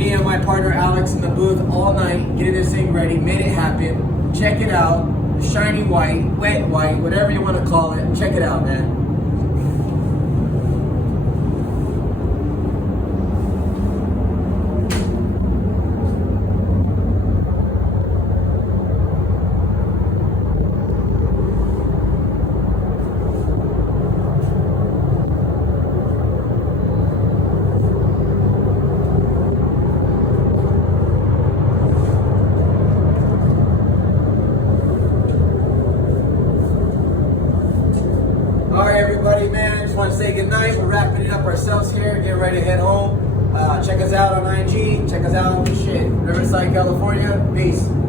Me and my partner Alex in the booth all night, getting this thing ready, made it happen. Check it out. Shiny white, wet white, whatever you want to call it. Check it out, man. Alright everybody, man, I just want to say goodnight. We're wrapping it up ourselves here, getting ready to head home. Check us out on IG, check us out on shit. Riverside, California. Peace.